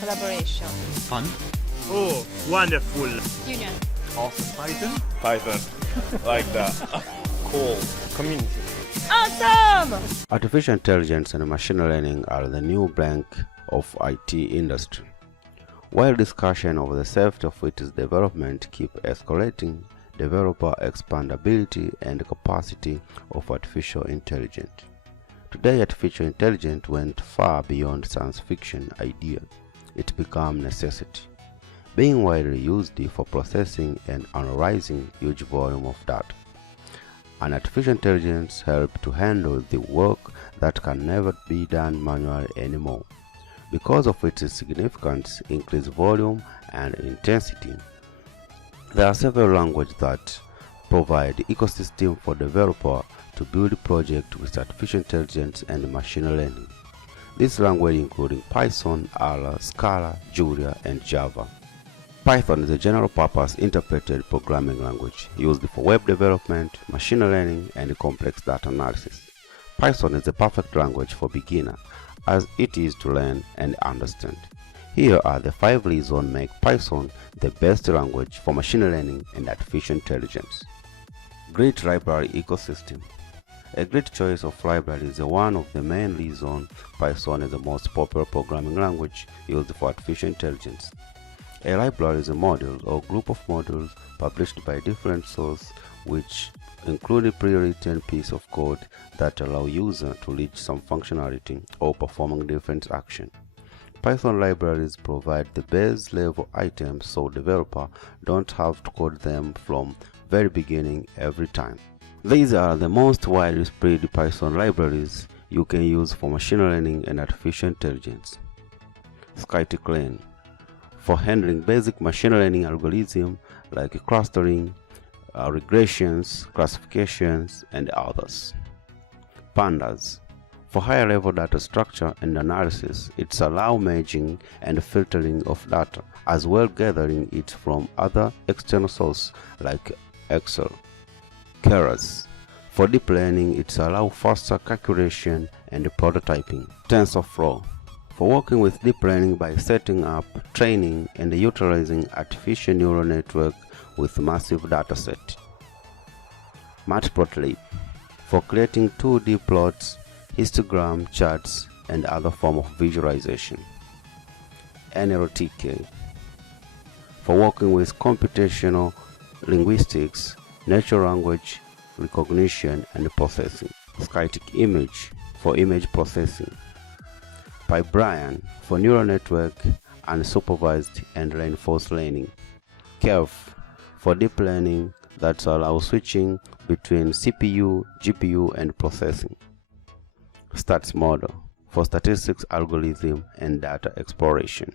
Collaboration. Fun. Oh, wonderful. Union. Awesome. Python. Python. Like that. Cool. Community. Awesome! Artificial intelligence and machine learning are the new blank of IT industry. While discussion over the safety of its development keep escalating, developer expandability and capacity of artificial intelligence. Today, artificial intelligence went far beyond science fiction idea. It became necessity, being widely used for processing and analyzing huge volume of data. And artificial intelligence helps to handle the work that can never be done manually anymore. Because of its significance, increased volume and intensity, there are several languages that provide ecosystem for developer to build projects with artificial intelligence and machine learning. This language including Python, R, Scala, Julia, and Java. Python is a general-purpose interpreted programming language used for web development, machine learning, and complex data analysis. Python is the perfect language for beginners, as it is to learn and understand. Here are the 5 reasons make Python the best language for machine learning and artificial intelligence. Great library ecosystem. A great choice of library is one of the main reasons Python is the most popular programming language used for artificial intelligence. A library is a module or group of modules published by different sources which include a pre-written piece of code that allow user to reach some functionality or performing different action. Python libraries provide the base level items so developers don't have to code them from very beginning every time. These are the most widely spread Python libraries you can use for machine learning and artificial intelligence. Scikit-learn for handling basic machine learning algorithms like clustering, regressions, classifications, and others. Pandas for higher level data structure and analysis. It allows merging and filtering of data, as well gathering it from other external sources like Excel. Keras for deep learning. It allows faster calculation and prototyping. TensorFlow for working with deep learning by setting up, training, and utilizing artificial neural network with massive dataset. Matplotlib for creating 2D plots, histogram, charts, and other form of visualization. NLTK for working with computational linguistics, natural language recognition and processing. Scikit-image for image processing. PyBrian for neural network unsupervised and reinforced learning. Kerf for deep learning that allows switching between CPU, GPU, and processing. StatsModel for statistics algorithm and data exploration.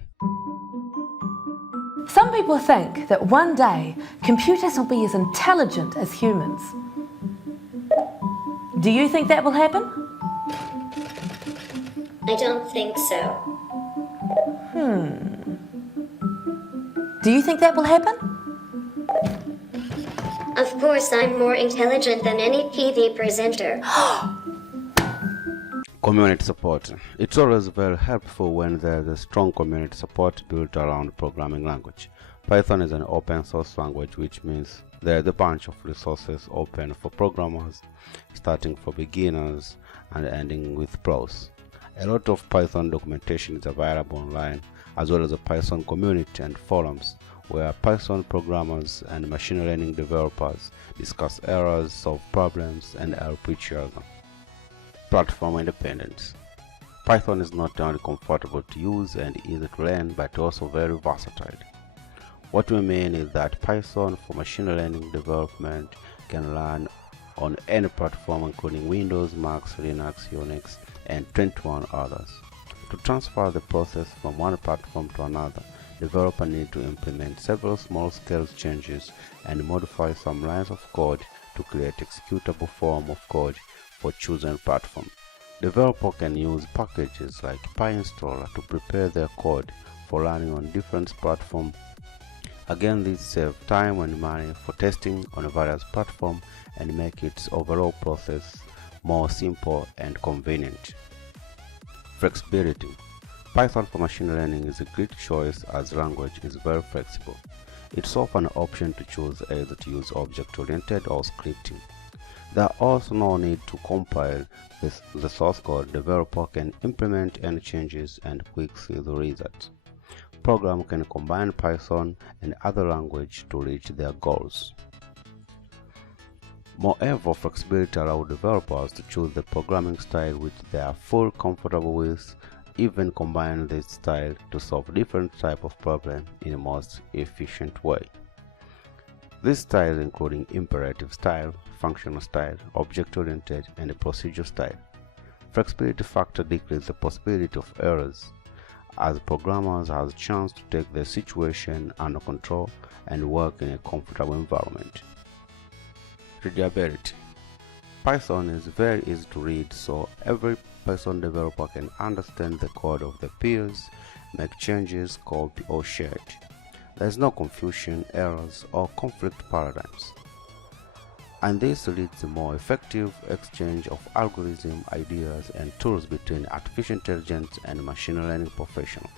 Some people think that one day computers will be as intelligent as humans. Do you think that will happen? I don't think so. Do you think that will happen? Of course, I'm more intelligent than any TV presenter. Community support. It's always very helpful when there's a strong community support built around programming language. Python is an open source language, which means there's a bunch of resources open for programmers, starting for beginners and ending with pros. A lot of Python documentation is available online, as well as a Python community and forums where Python programmers and machine learning developers discuss errors, solve problems, and help each other. Platform independence. Python is not only comfortable to use and easy to learn, but also very versatile. What we mean is that Python for machine learning development can run on any platform including Windows, Mac, Linux, Unix, and 21 others. To transfer the process from one platform to another, developers need to implement several small-scale changes and modify some lines of code to create executable form of code for chosen platform. Developers can use packages like PyInstaller to prepare their code for running on different platforms. Again, this saves time and money for testing on various platforms and make its overall process more simple and convenient. Flexibility. Python for machine learning is a great choice as the language is very flexible. It's often an option to choose either to use object-oriented or scripting. There are also no need to compile the source code. Developer can implement any changes and quickly see the results. Program can combine Python and other language to reach their goals. Moreover, flexibility allows developers to choose the programming style which they are fully comfortable with, even combine this style to solve different types of problems in the most efficient way. These styles including imperative style, functional style, object-oriented, and a procedure style. Flexibility factor decreases the possibility of errors, as programmers have a chance to take their situation under control and work in a comfortable environment. Readability. Python is very easy to read, so every Python developer can understand the code of their peers, make changes, copy or share it. There is no confusion, errors, or conflict paradigms. And this leads to more effective exchange of algorithm, ideas, and tools between artificial intelligence and machine learning professionals.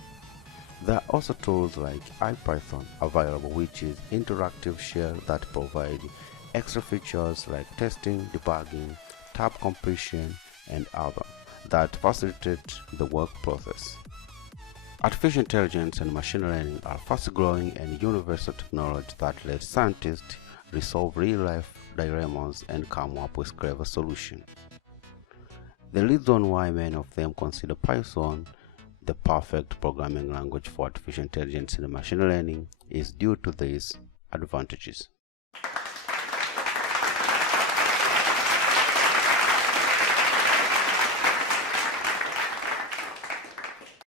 There are also tools like IPython available, which is interactive share that provide extra features like testing, debugging, tab completion, and others that facilitate the work process. Artificial intelligence and machine learning are fast-growing and universal technology that let scientists resolve real-life dilemmas and come up with clever solutions. The reason why many of them consider Python the perfect programming language for artificial intelligence and machine learning is due to these advantages.